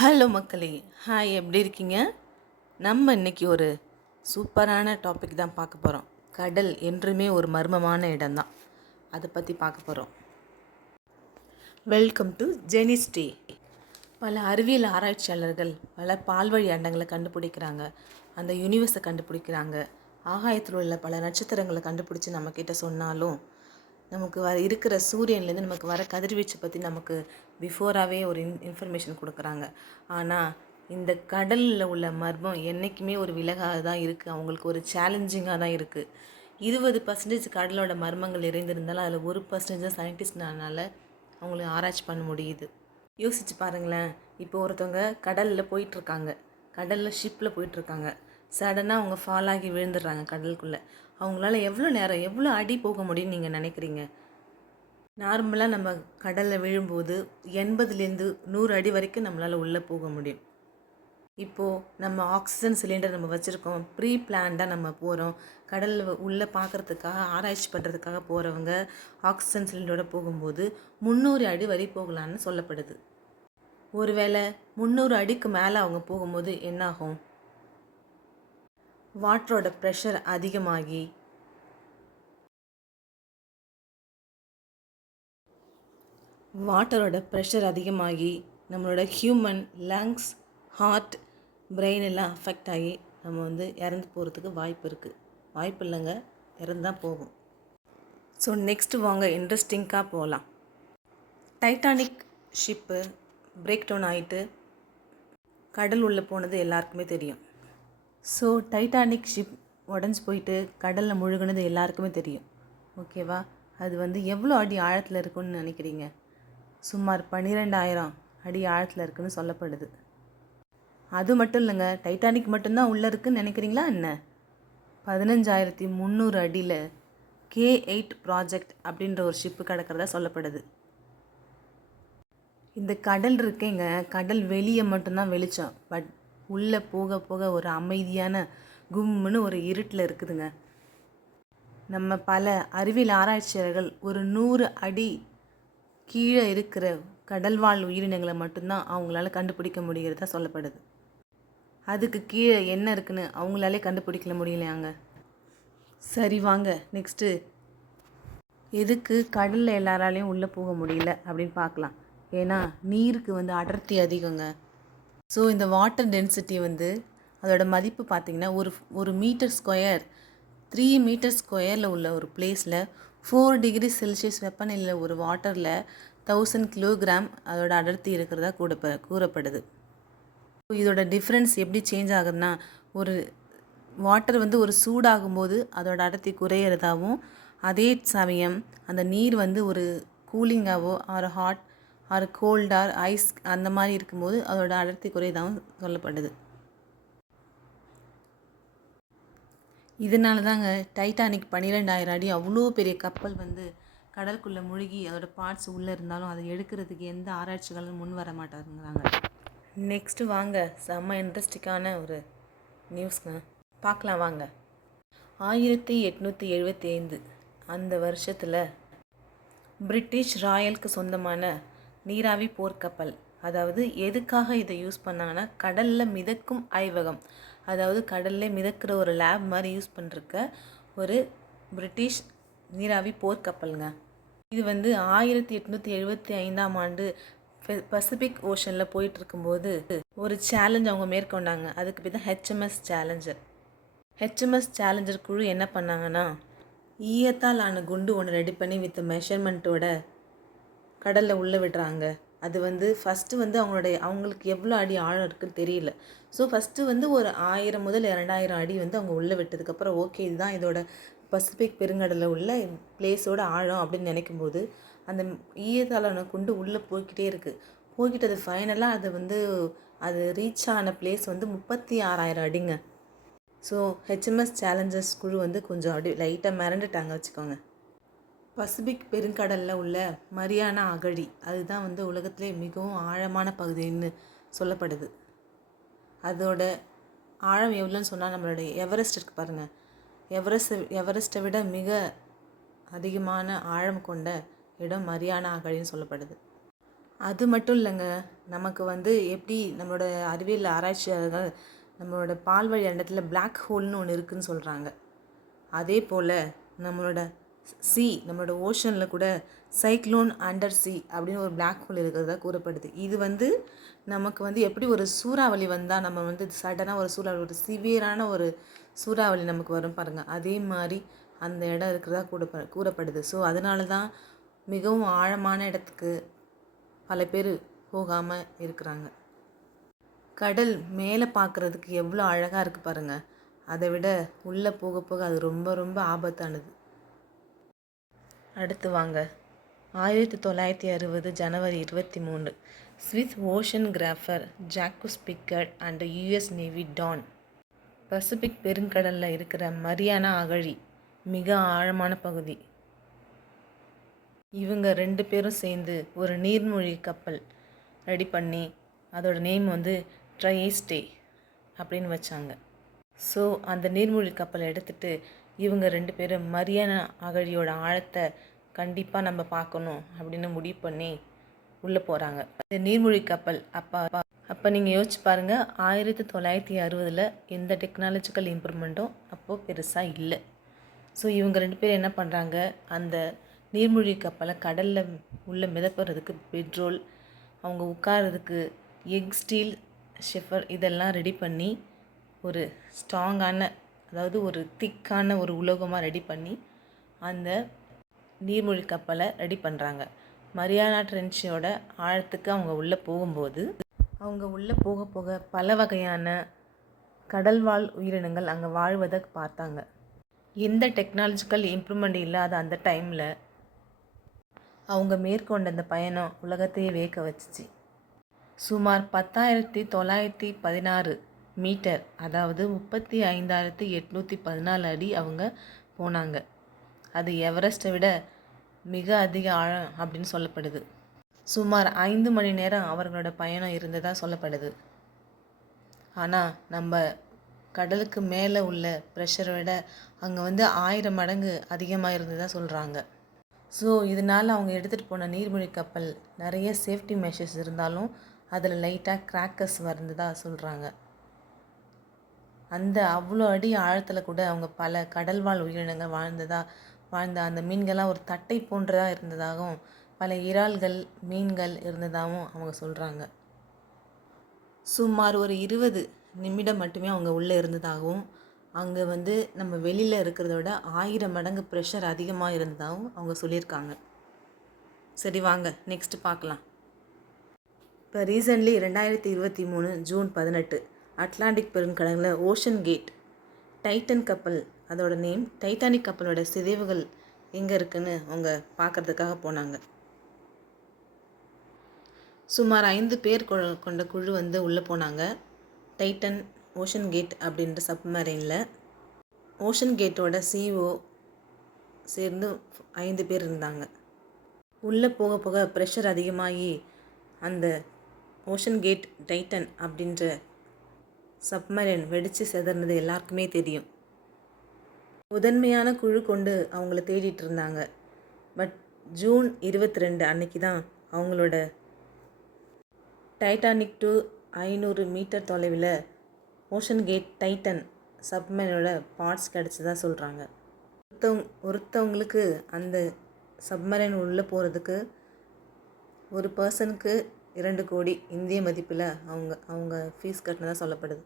Hello மக்களே, hi, எப்படி இருக்கீங்க? நம்ம இன்னைக்கு ஒரு சூப்பரான டாபிக் தான் பார்க்க போகிறோம். கடல் என்றுமே ஒரு மர்மமான இடம்தான். அதை பற்றி பார்க்க போகிறோம். வெல்கம் டு ஜெனிஸ் டே. பல அறிவியல் ஆராய்ச்சியாளர்கள் பல பால்வழி அண்டங்களை கண்டுபிடிக்கிறாங்க, அந்த யூனிவர்ஸை கண்டுபிடிக்கிறாங்க, ஆகாயத்தில் உள்ள பல நட்சத்திரங்களை கண்டுபிடிச்சி நம்மக்கிட்ட சொன்னாலும் நமக்கு இருக்கிற சூரியன்லேருந்து நமக்கு வர கதிர்வீச்சை பற்றி நமக்கு பிஃபோராகவே ஒரு இன்ஃபர்மேஷன் கொடுக்குறாங்க. ஆனால் இந்த கடலில் உள்ள மர்மம் என்றைக்குமே ஒரு விலகாக தான் இருக்குது, அவங்களுக்கு ஒரு சேலஞ்சிங்காக தான் இருக்குது. 20% கடலோட மர்மங்கள் நிறைந்திருந்தாலும் அதில் 1% தான் சயின்டிஸ்ட்னால அவங்களுக்கு ஆராய்ச்சி பண்ண முடியுது. யோசிச்சு பாருங்களேன், இப்போ ஒருத்தவங்க கடலில் போயிட்டுருக்காங்க, கடலில் ஷிப்பில் போயிட்டுருக்காங்க, சடனாக அவங்க ஃபால் ஆகி விழுந்துடுறாங்க கடலுக்குள்ளே. அவங்களால எவ்வளோ நேரம் எவ்வளோ அடி போக முடியும்னு நீங்கள் நினைக்கிறீங்க? நார்மலாக நம்ம கடலில் விழும்போது 80லேருந்து 100 அடி வரைக்கும் நம்மளால் உள்ளே போக முடியும். இப்போது நம்ம ஆக்சிஜன் சிலிண்டர் நம்ம வச்சுருக்கோம், ப்ரீ பிளான்டாக நம்ம போகிறோம். கடலில் உள்ளே பார்க்குறதுக்காக ஆராய்ச்சி பண்ணுறதுக்காக போகிறவங்க ஆக்சிஜன் சிலிண்டரோட போகும்போது 300 அடி வரை போகலான்னு சொல்லப்படுது. ஒருவேளை 300 அடிக்கு மேலே அவங்க போகும்போது என்னாகும்? வாட்டரோட ப்ரெஷர் அதிகமாகி நம்மளோட ஹியூமன் லங்ஸ், ஹார்ட், பிரெயின் எல்லாம் அஃபெக்ட் ஆகி நம்ம இறந்து போகிறதுக்கு வாய்ப்பு இல்லைங்க, இறந்துதான் போகும். ஸோ நெக்ஸ்ட்டு வாங்க இன்ட்ரெஸ்டிங்காக போகலாம். டைட்டானிக் ஷிப்பு பிரேக் டவுன் ஆகிட்டு கடல் உள்ளே போனது எல்லாருக்குமே தெரியும். ஸோ டைட்டானிக் ஷிப் உடஞ்சி போயிட்டு கடலில் முழுகுனது எல்லாருக்குமே தெரியும், ஓகேவா? அது எவ்வளோ அடி ஆழத்தில் இருக்குன்னு நினைக்கிறீங்க? சுமார் 12,000 அடி ஆழத்தில் இருக்குன்னு சொல்லப்படுது. அது மட்டும் இல்லைங்க, டைட்டானிக் மட்டும்தான் உள்ளே இருக்குன்னு நினைக்கிறீங்களா என்ன? 15,300 அடியில் K8 ப்ராஜெக்ட் அப்படின்ற ஒரு ஷிப்பு கிடக்கிறதா சொல்லப்படுது. இந்த கடல் இருக்கேங்க, கடல் வெளியே மட்டும்தான் வெளிச்சம், பட் உள்ளே போக போக ஒரு அமைதியான கும்முன்னு ஒரு இருட்டில் இருக்குதுங்க. நம்ம பல அறிவியல் ஆராய்ச்சியாளர்கள் ஒரு 100 அடி கீழே இருக்கிற கடல்வாழ் உயிரினங்களை மட்டும்தான் அவங்களால கண்டுபிடிக்க முடிகிறதா சொல்லப்படுது. அதுக்கு கீழே என்ன இருக்குன்னு அவங்களாலே கண்டுபிடிக்க முடியலையாங்க. சரி வாங்க நெக்ஸ்ட்டு, எதுக்கு கடலில் எல்லாராலையும் உள்ளே போக முடியல அப்படின்னு பார்க்கலாம். ஏன்னா நீருக்கு அடர்த்தி அதிகங்க. ஸோ இந்த வாட்டர் டென்சிட்டி அதோட மதிப்பு பார்த்திங்கன்னா ஒரு மீட்டர் ஸ்கொயர் 3 மீட்டர் ஸ்கொயரில் உள்ள ஒரு பிளேஸில் 4 டிகிரி செல்சியஸ் வெப்பநிலையில் ஒரு வாட்டரில் 1000 கிலோகிராம் அதோட அடர்த்தி இருக்கிறதா கூறப்படுது. இதோட டிஃப்ரென்ஸ் எப்படி சேஞ்ச் ஆகுதுன்னா, ஒரு வாட்டர் ஒரு சூடாகும்போது அதோட அடர்த்தி குறையிறதாகவும், அதே சமயம் அந்த நீர் ஒரு கூலிங்காகவோ or hot or cold or ice அந்த மாதிரி இருக்கும்போது அதோட அடர்த்தி குறையதாகவும் சொல்லப்படுது. இதனால தாங்க டைட்டானிக் 12,000 அடி அவ்வளோ பெரிய கப்பல் கடலுக்குள்ளே முழுகி அதோட பார்ட்ஸ் உள்ளே இருந்தாலும் அதை எடுக்கிறதுக்கு எந்த ஆராய்ச்சிகளும் முன் வர மாட்டாருங்கிறாங்க. நெக்ஸ்ட்டு வாங்க, செம்ம இன்ட்ரெஸ்டிங்கான ஒரு நியூஸ்ங்க, பார்க்கலாம் வாங்க. 1875 அந்த வருஷத்தில் பிரிட்டிஷ் ராயலுக்கு சொந்தமான நீராவி போர்க்கப்பல், அதாவது எதுக்காக இதை யூஸ் பண்ணாங்கன்னா கடலில் மிதக்கும் ஆய்வகம், அதாவது கடலில் மிதக்கிற ஒரு லேப் மாதிரி யூஸ் பண்ணிருக்க ஒரு பிரிட்டிஷ் நீராவி போர்க்கப்பலுங்க. இது 1875ஆம் ஆண்டு பசிபிக் ஓஷனில் போயிட்டுருக்கும்போது ஒரு சேலஞ்ச் அவங்க மேற்கொண்டாங்க. அதுக்கு பேர் தான் ஹெச்எம்எஸ் சேலஞ்சர். ஹெச்எம்எஸ் சேலஞ்சர் குழு என்ன பண்ணாங்கன்னா, ஈயத்தால் ஆன குண்டு ஒன்று ரெடி பண்ணி வித் மெஷர்மெண்ட்டோட கடலில் உள்ளே விடுறாங்க. அது ஃபஸ்ட்டு அவங்களுக்கு எவ்வளோ அடி ஆழம் இருக்குதுன்னு தெரியல. ஸோ ஃபஸ்ட்டு ஒரு 1000 முதல் 2000 அடி அவங்க உள்ளே விட்டதுக்கப்புறம் ஓகே இதுதான் இதோட பசிபிக் பெருங்கடலில் உள்ள பிளேஸோட ஆழம் அப்படின்னு நினைக்கும்போது அந்த ஈயத்தாலான குண்டு உள்ளே போய்கிட்டே இருக்குது. போய்கிட்டது ஃபைனலாக அது ரீச் ஆன பிளேஸ் 36,000 அடிங்க. ஸோ ஹெச்எம்எஸ் சேலஞ்சர்ஸ் குழு கொஞ்சம் அப்படி லைட்டாக மிரண்டுட்டாங்க வச்சுக்கோங்க. பசிபிக் பெருங்கடலில் உள்ள மரியானா அகழி அதுதான் உலகத்திலே மிகவும் ஆழமான பகுதின்னு சொல்லப்படுது. அதோட ஆழம் எவ்வளோன்னு சொன்னால், நம்மளுடைய எவரெஸ்ட் இருக்குது பாருங்கள், எவரெஸ்ட்டை விட மிக அதிகமான ஆழம் கொண்ட இடம் மரியானா அகழின்னு சொல்லப்படுது. அது மட்டும் இல்லைங்க, நமக்கு வந்து எப்படி நம்மளோட அறிவியல் ஆராய்ச்சியாளர்கள் நம்மளோட பால்வழி அண்டத்தில் பிளாக் ஹோல்னு ஒன்று இருக்குதுன்னு சொல்கிறாங்க. அதே போல் நம்மளோட நம்மளோட ஓஷனில் கூட சைக்ளோன் அண்டர் சி அப்படின்னு ஒரு பிளாக் ஹோல் இருக்கிறதா கூறப்படுது. இது வந்து நமக்கு வந்து எப்படி ஒரு சூறாவளி வந்தால் நம்ம வந்து சடனாக ஒரு சூறாவளி, ஒரு சிவியரான ஒரு சூறாவளி நமக்கு வரும் பாருங்கள், அதே மாதிரி அந்த இடம் இருக்கிறதா கூறப்படுது. ஸோ அதனால தான் மிகவும் ஆழமான இடத்துக்கு பல பேர் போகாமல் இருக்கிறாங்க. கடல் மேலே பார்க்குறதுக்கு எவ்வளோ அழகாக இருக்குது பாருங்கள், அதை விட உள்ளே போக போக அது ரொம்ப ரொம்ப ஆபத்தானது. அடுத்து வாங்க, 1960 ஜனவரி 23 Swiss oceanographer Jacques Piccard and US Navy Don Pacific பெருங்கடலில் இருக்கிற மரியானா அகழி மிக ஆழமான பகுதி. இவங்க 2 பேரும் சேர்ந்து ஒரு நீர்மூழ்கி கப்பல் ரெடி பண்ணி அதோட நேம் வந்து ட்ரையேஸ்டே அப்படின்னு வச்சாங்க. ஸோ அந்த நீர்மூழ்கி கப்பலை எடுத்துகிட்டு இவங்க 2 பேரும் மரியானா அகழியோட ஆழத்தை கண்டிப்பாக நம்ம பார்க்கணும் அப்படின்னு முடிவு பண்ணி உள்ளே போகிறாங்க. இந்த நீர்மூழ்கி கப்பல் அப்போ நீங்கள் யோசிச்சு பாருங்கள், 1960 எந்த டெக்னாலஜிக்கல் இம்ப்ரூவ்மெண்ட்டும் அப்போது பெருசாக இல்லை. ஸோ இவங்க 2 பேரும் என்ன பண்ணுறாங்க, அந்த நீர்மூழ்கி கப்பலை கடலில் உள்ளே மிதப்புறதுக்கு பெட்ரோல், அவங்க உட்காரதுக்கு எக் ஸ்டீல் ஷெஃபர் இதெல்லாம் ரெடி பண்ணி ஒரு ஸ்ட்ராங்கான, அதாவது ஒரு திக்கான ஒரு உலோகமாக ரெடி பண்ணி அந்த நீர்மூழ்கி கப்பலை ரெடி பண்ணுறாங்க. மரியானா ட்ரென்ச்சோட ஆழத்துக்கு அவங்க உள்ளே போகும்போது அவங்க உள்ளே போக போக பல வகையான கடல்வாழ் உயிரினங்கள் அங்கே வாழ்வதை பார்த்தாங்க. எந்த டெக்னாலஜிக்கல் இம்ப்ரூவ்மெண்ட் இல்லாத அந்த டைமில் அவங்க மேற்கொண்ட அந்த பயணம் உலகத்தையே வியக்க வச்சிச்சு. சுமார் 10,916 மீட்டர், அதாவது 35,814 அடி அவங்க போனாங்க. அது எவரெஸ்ட்டை விட மிக அதிக ஆழம் அப்படின்னு சொல்லப்படுது. சுமார் 5 மணி நேரம் அவர்களோட பயணம் இருந்ததாக சொல்லப்படுது. ஆனால் நம்ம கடலுக்கு மேலே உள்ள ப்ரெஷரை விட அங்கே வந்து 1000 மடங்கு அதிகமாக இருந்ததாக சொல்கிறாங்க. ஸோ இதனால் அவங்க எடுத்துகிட்டு போன நீர்மூழ்கி கப்பல் நிறைய சேஃப்டி மெஷர்ஸ் இருந்தாலும் அதில் லைட்டாக கிராக்கர்ஸ் வந்ததாக சொல்கிறாங்க. அந்த அவ்வளோ அடி ஆழத்தில் கூட அவங்க பல கடல்வாழ் உயிரினங்கள் வாழ்ந்த அந்த மீன்கள்லாம் ஒரு தட்டை போன்றதாக இருந்ததாகவும் பல இறால்கள் மீன்கள் இருந்ததாகவும் அவங்க சொல்கிறாங்க. சுமார் ஒரு 20 நிமிடம் மட்டுமே அவங்க உள்ளே இருந்ததாகவும் அங்கே வந்து நம்ம வெளியில் இருக்கிறத விட 1000 மடங்கு ப்ரெஷர் அதிகமாக இருந்ததாகவும் அவங்க சொல்லியிருக்காங்க. சரி வாங்க நெக்ஸ்ட்டு பார்க்கலாம். இப்போ ரீசன்ட்லி 2023 ஜூன் 18 அட்லாண்டிக் பெருங்கடலில் ஓஷன் கேட் டைட்டன் கப்பல், அதோட நேம் டைட்டானிக் கப்பலோட சிதைவுகள் எங்கே இருக்குன்னு அவங்க பார்க்குறதுக்காக போனாங்க. சுமார் 5 பேர் கொண்ட குழு வந்து உள்ளே போனாங்க டைட்டன் ஓஷன் கேட் அப்படின்ற சப்மரைனில். ஓஷன் கேட்டோட சிஇஓ சேர்ந்து 5 பேர் இருந்தாங்க. உள்ளே போக போக ப்ரெஷர் அதிகமாகி அந்த ஓஷன் கேட் டைட்டன் அப்படின்ற சப்மரைன் வெடித்து செதறினது எல்லாருக்குமே தெரியும். முதன்மையான குழு கொண்டு அவங்கள தேடிட்டு இருந்தாங்க. பட் ஜூன் 22 அன்னைக்கு தான் அவங்களோட டைட்டானிக் டு 500 மீட்டர் தொலைவில் ஓஷன் கேட் டைட்டன் சப்மரைனோட பார்ட்ஸ் கிடச்சதா சொல்கிறாங்க. ஒருத்தவங்களுக்கு அந்த சப்மரைன் உள்ளே போகிறதுக்கு ஒரு பர்சனுக்கு 2 கோடி இந்திய மதிப்பில் அவங்க ஃபீஸ் கட்டினதாக சொல்லப்படுது.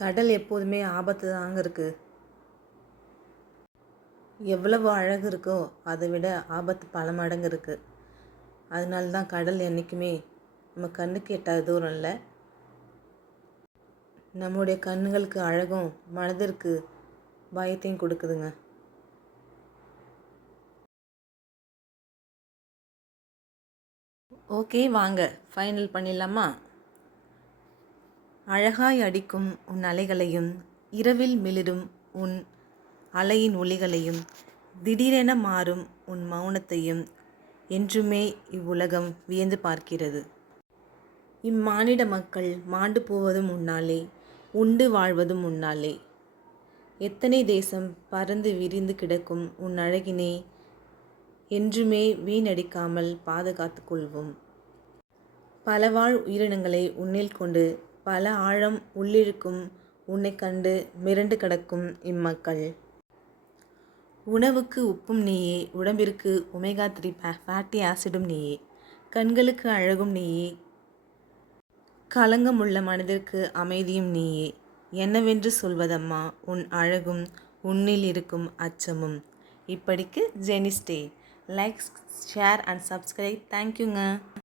கடல் எப்போதுமே ஆபத்து தாங்க இருக்குது. எவ்வளவு அழகு இருக்கோ அதை விட ஆபத்து பல மடங்கு இருக்குது. அதனால தான் கடல் என்றைக்குமே நம்ம கண்ணுக்கு எட்டாத தூரம் இல்லை. நம்முடைய கண்ணுகளுக்கு அழகும் மனதிற்கு பயத்தையும் கொடுக்குதுங்க. ஓகே வாங்க ஃபைனல் பண்ணிடலாமா? அழகாய் அடிக்கும் உன் அலைகளையும் இரவில் மிளிரும் உன் அலையின் ஒலிகளையும் திடீரென மாறும் உன் மௌனத்தையும் என்றுமே இவ்வுலகம் வியந்து பார்க்கிறது. இம்மானிட மக்கள் மாண்டு போவதும் உன்னாலே, உண்டு வாழ்வதும் உன்னாலே. எத்தனை தேசம் பறந்து விரிந்து கிடக்கும் உன் அழகினை என்றுமே வீணடிக்காமல் பாதுகாத்து கொள்வோம். பலவாழ் உயிரினங்களை உன்னில் கொண்டு பல ஆழம் உள்ளிழுக்கும் உன்னைக் கண்டு மிரண்டு கிடக்கும் இம்மக்கள். உணவுக்கு உப்பும் நீயே, உடம்பிற்கு ஒமேகா 3 ஃபேட்டி ஆசிடும் நீயே, கண்களுக்கு அழகும் நீயே, களங்கமுள்ள மனதிற்கு அமைதியும் நீயே. என்னவென்று சொல்வதம்மா உன் அழகும் உன்னில் இருக்கும் அச்சமும். இப்படிக்கு ஜெனிஸ்டே. Like, share and subscribe. தேங்க்யூங்க.